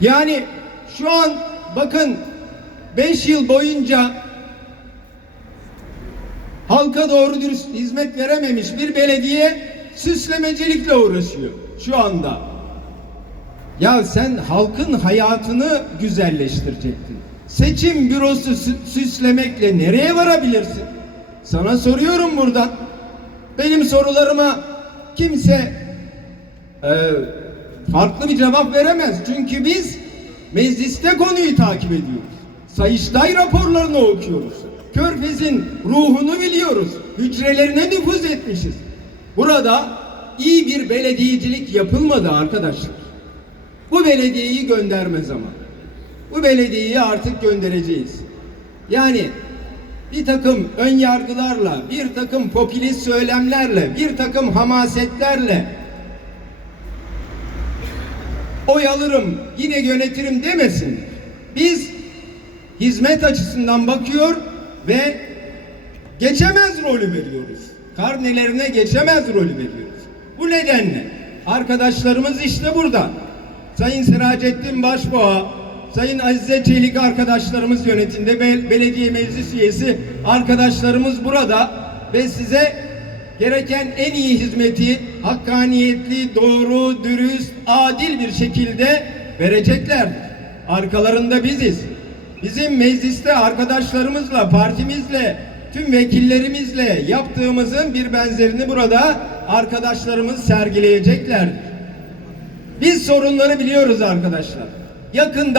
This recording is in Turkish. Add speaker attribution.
Speaker 1: Yani şu an bakın 5 yıl boyunca halka doğru dürüst hizmet verememiş bir belediye süslemecilikle uğraşıyor şu anda. Ya sen halkın hayatını güzelleştirecektin. Seçim bürosu sü- süslemekle nereye varabilirsin? Sana soruyorum buradan. Benim sorularıma kimse e, farklı bir cevap veremez. Çünkü biz mecliste konuyu takip ediyoruz. Sayıştay raporlarını okuyoruz. Körfez'in ruhunu biliyoruz. Hücrelerine nüfuz etmişiz. Burada iyi bir belediyecilik yapılmadı arkadaşlar. Bu belediyeyi gönderme zamanı. Bu belediyeyi artık göndereceğiz. Yani bir takım ön yargılarla, bir takım popülist söylemlerle, bir takım hamasetlerle oy alırım, yine yönetirim demesin. Biz hizmet açısından bakıyor ve geçemez rolü veriyoruz. Karnelerine geçemez rolü veriyoruz. Bu nedenle arkadaşlarımız işte burada. Sayın Seracettin Başboğa, Sayın Azize Çelik arkadaşlarımız yönetimde, bel- belediye meclis üyesi arkadaşlarımız burada ve size gereken en iyi hizmeti hakkaniyetli, doğru, dürüst, adil bir şekilde vereceklerdir. Arkalarında biziz. Bizim mecliste arkadaşlarımızla, partimizle, tüm vekillerimizle yaptığımızın bir benzerini burada arkadaşlarımız sergileyeceklerdir. Biz sorunları biliyoruz arkadaşlar. Yakından